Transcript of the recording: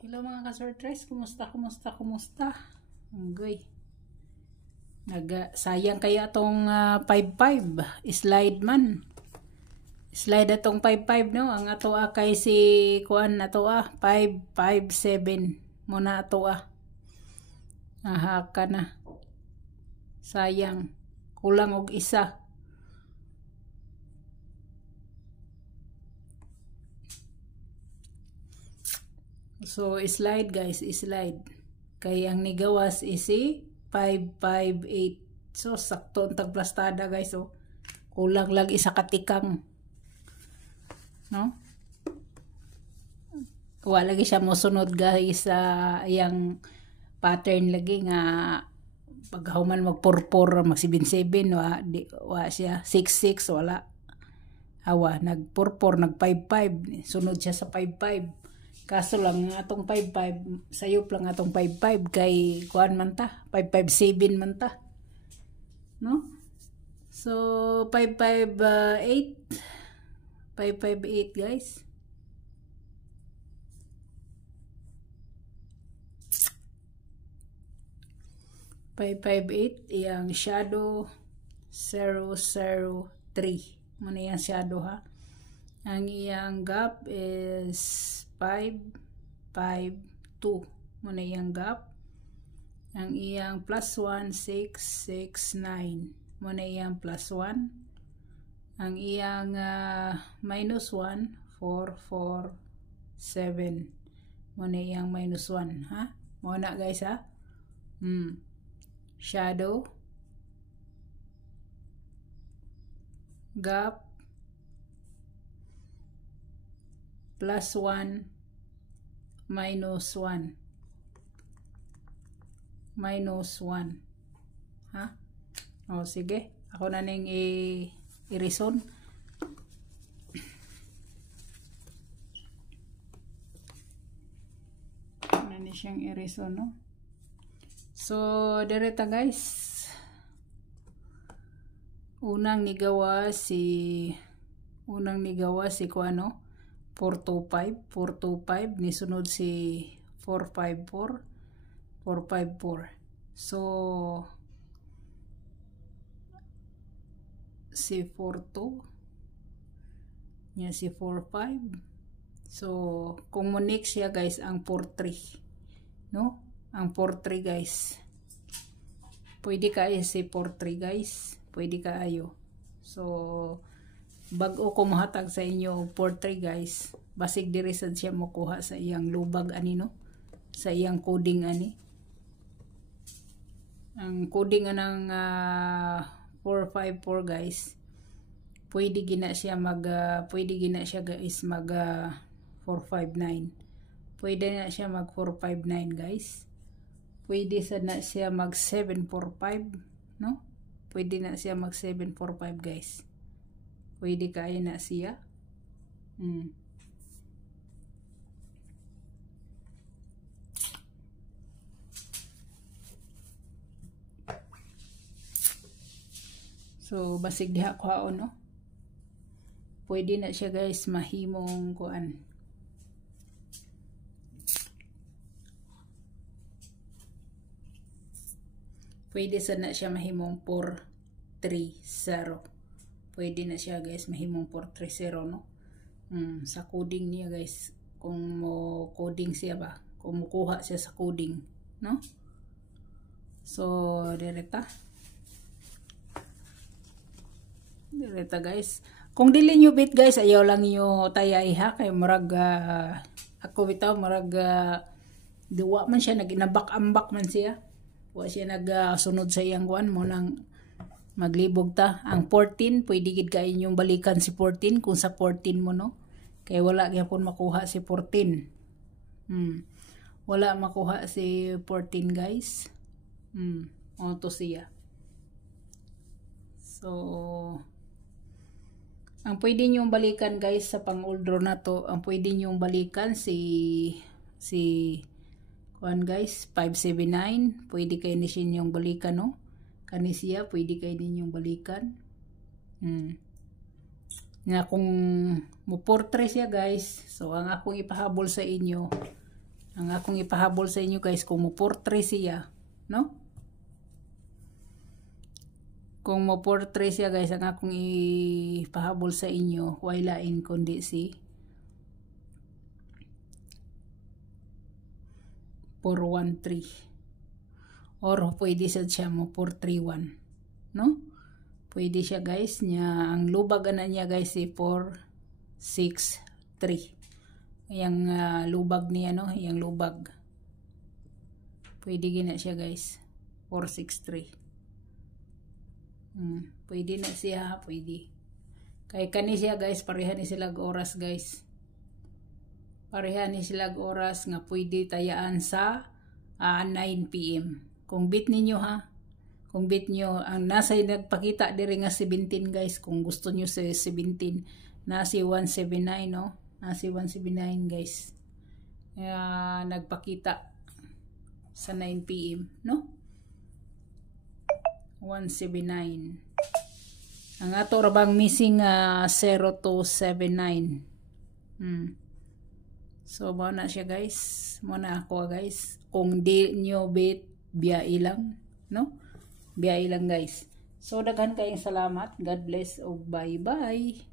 Hello mga ka-surtres, kumusta? Anggoy. Sayang kaya tong 5-5 slide man. Slide atong 5-5 no. Ang ato kay si kuan ato 5-5-7 muna ato Aha ka na. Sayang. Kulang og isa. So, slide guys, slide. Kay ang nigawas is si 558. So, sakto ang tagplastada guys. So, kulang lang isa katikang. No? Wala lagi siya mosunod guys sa iyang pattern lagi nga paghuman magpurpur mag 77 wa siya 66 wala. Awa nagpurpur nag 55 sunod siya sa 55. Kaso lang atong 55 sayop lang atong 55 kay kuan man ta 557 man ta. No? So 558 guys. Iyang shadow 003 muna yung shadow ha. Ang iyang gap is 552 muna yung gap. Ang iyang plus 1 669 muna yung plus 1. Ang iyang minus 1 447 muna yung minus 1 ha. Muna guys ha. Shadow gap plus 1 minus 1 ha. O sige ako na ning i-reason. Ano ni siyang i-reason no. So, direta guys. Unang nigawa si kuano 425 ni sunod si 454. So si 42 niya si 45. So kung monik siya guys ang 43 no. Ang 43 guys. Pwede kayo si 43 guys. Pwede kayo. So, bago ko mahatag sa inyo 43 guys. Basig diri sad siya makuha sa iyang lubag ani no. Sa iyang coding ani. Ang coding ng 454 guys. Pwede gina siya guys mag 459. Pwede na siya mag 459 guys. Pwede sa na siya mag 745 no? Pwede na siya mag 745 guys. Pwede kaya na siya. So basig diha kuhaon no. Pwede na siya guys mahimong kuan. Pwede sana siya mahimong 430. Pwede na siya guys mahimong 430 no. Sa coding niya guys. Kung mo coding siya ba. Kung mukuha siya sa coding. No. So direta guys. Kung dili nyo bit guys. Ayaw lang nyo tayay ha. Kay marag ako bitaw marag duwa man siya. Naginabak-ambak man siya. Wa siya nagsunod sa iyang kuan mo nang maglibog ta. Ang 14 pwede gid kay inyong balikan si 14 kung sa 14 mo no. Kay wala gyapon makuha si 14. Wala makuha si 14 guys. Auto siya. So ang pwede nyong balikan guys sa pang-old draw na to, ang pwede nyong balikan si kuan guys 579. Pwede kayo ni siya yung balikan no. Kani siya pwede kayo ninyong balikan. Na kung mo portrait siya guys. So ang akong ipahabol sa inyo Ang akong ipahabol sa inyo guys, kung mo 4-3 siya, no? Kung mo 4-3 siya guys, ang akong ipahabol sa inyo, way lain kundi si 4-1-3. Or pwede siya mo 4-3-1, no? Pwede siya guys, ang lubag na niya guys si 4-6-3. Yang lubag niya, no? Yang lubag. Pwede gina siya guys. 4-6-3. Pwede na siya, pwede. Kay kani siya guys, pareha ni sila oras guys. Pareha ni sila oras nga pwede tayaan sa 9 PM. Kung bit ninyo ha, kung bit nyo, ang nasa nagpakita diri nga 17 guys, kung gusto nyo sa 17, nasi 179 no? Nasi 179 guys. Nagpakita sa 9 PM, no? 179. Ang ato rabang missing 0279. So, mo na siya guys. Mo na ako guys. Kung di nyo bit, biya ilang, no? Biya ilang guys. So, daghan kayong salamat. God bless o bye-bye.